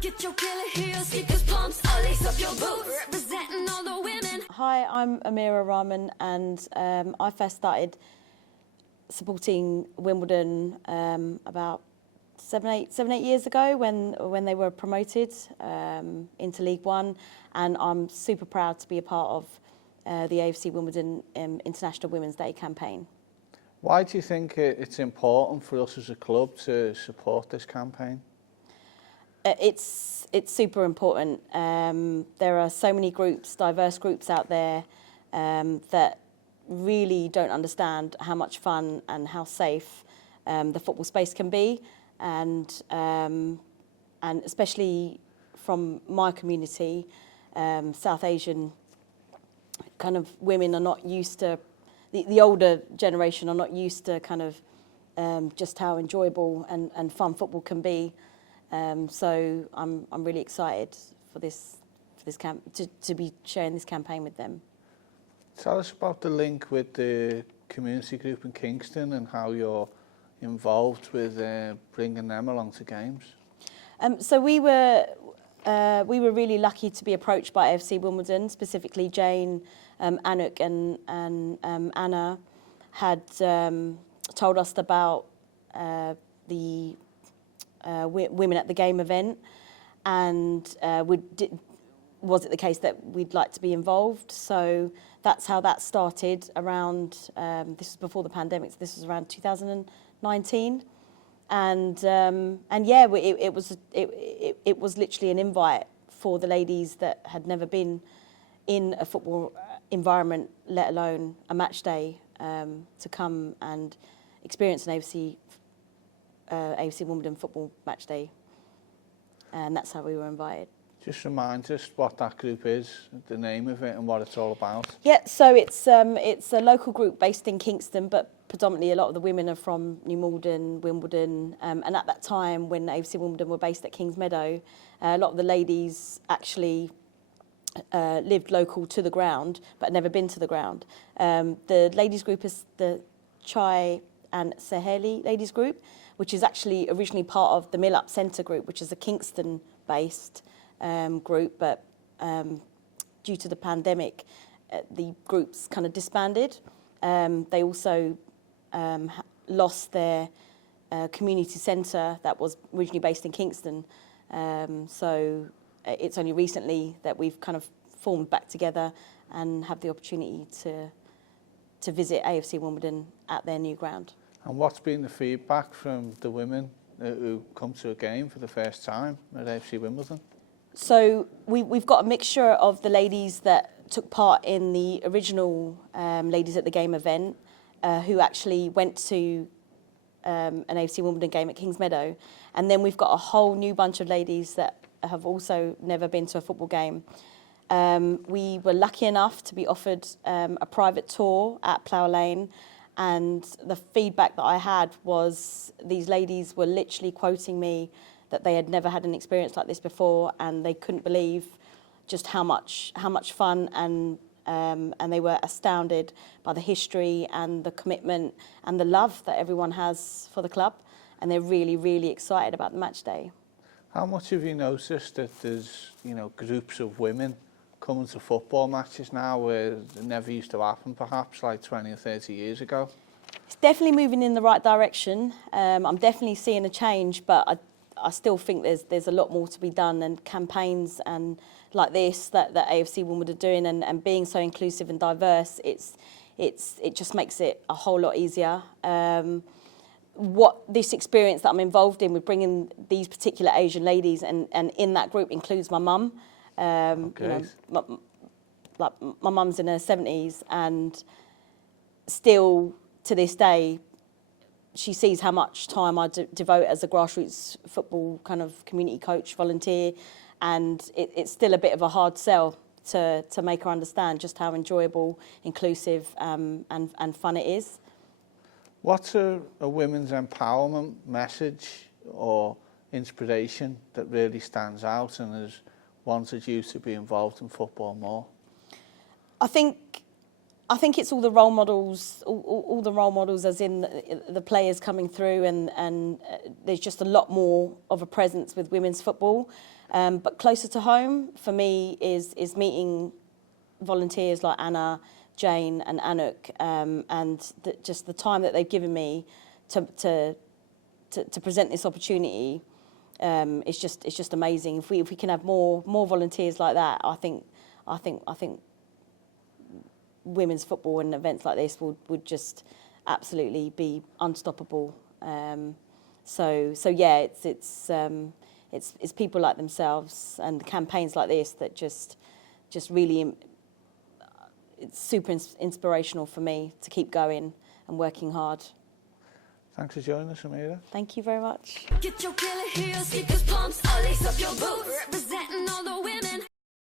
Get your killer heels, sneakers, pumps, all lace up your boots. Representing all the women. Hi, I'm Amirah Rahman, and I first started supporting Wimbledon about seven, eight years ago when they were promoted into League One, and I'm super proud to be a part of the AFC Wimbledon International Women's Day campaign. Why do you think it's important for us as a club to support this campaign? It's super important. There are so many groups, diverse groups out there that really don't understand how much fun and how safe the football space can be, and especially from my community, South Asian kind of women are not used to, the older generation are not used to kind of just how enjoyable and fun football can be. So I'm really excited for this camp to be sharing this campaign with them. Tell us about the link with the community group in Kingston and how you're involved with bringing them along to games. So we were really lucky to be approached by AFC Wimbledon, specifically Jane, Anouk and Anna had told us about the Women at the Game event, and was it the case that we'd like to be involved? So that's how that started around, this was before the pandemic, so this was around 2019. And yeah, it was literally an invite for the ladies that had never been in a football environment, let alone a match day, to come and experience an AFC Wimbledon football match day, and that's how we were invited. Just remind us what that group is, the name of it, and what it's all about. Yeah, so it's a local group based in Kingston, but predominantly a lot of the women are from New Malden, Wimbledon, and at that time when AFC Wimbledon were based at Kings Meadow, a lot of the ladies actually lived local to the ground, but had never been to the ground. The ladies group is the Chai and Saheli ladies group, which is actually originally part of the Mill Up Centre group, which is a Kingston-based group, but due to the pandemic, the groups kind of disbanded. They also lost their community centre that was originally based in Kingston. So it's only recently that we've kind of formed back together and have the opportunity to visit AFC Wimbledon at their new ground. And what's been the feedback from the women who come to a game for the first time at AFC Wimbledon? So we've got a mixture of the ladies that took part in the original Ladies at the Game event, who actually went to an AFC Wimbledon game at Kings Meadow. And then we've got a whole new bunch of ladies that have also never been to a football game. We were lucky enough to be offered a private tour at Plough Lane, and the feedback that I had was these ladies were literally quoting me that they had never had an experience like this before, and they couldn't believe just how much fun, and they were astounded by the history and the commitment and the love that everyone has for the club, and they're really, really excited about the match day. How much have you noticed that there's, groups of women coming to football matches now where it never used to happen, perhaps like 20 or 30 years ago? It's definitely moving in the right direction. I'm definitely seeing a change, but I still think there's a lot more to be done, and campaigns and like this that AFC Wimbledon are doing, and being so inclusive and diverse, it just makes it a whole lot easier. What this experience that I'm involved in with bringing these particular Asian ladies, and in that group includes my mum. Okay. My mum's in her 70s, and still to this day, she sees how much time I devote as a grassroots football kind of community coach, volunteer, and it's still a bit of a hard sell to make her understand just how enjoyable, inclusive, and fun it is. What's a women's empowerment message or inspiration that really stands out and has wanted you to be involved in football more? I think it's all the role models, all the role models, as in the players coming through, and there's just a lot more of a presence with women's football. But closer to home for me is meeting volunteers like Anna, Jane, and Anouk, and just the time that they've given me to present this opportunity. It's just amazing. If we can have more volunteers like that, I think women's football and events like this would just absolutely be unstoppable. So yeah, it's people like themselves and campaigns like this that just really, it's super inspirational for me to keep going and working hard. Thanks for joining us, Amirah. Thank you very much. Get your killer heels, sneakers, pumps, all lace up your boots. Representing all the women.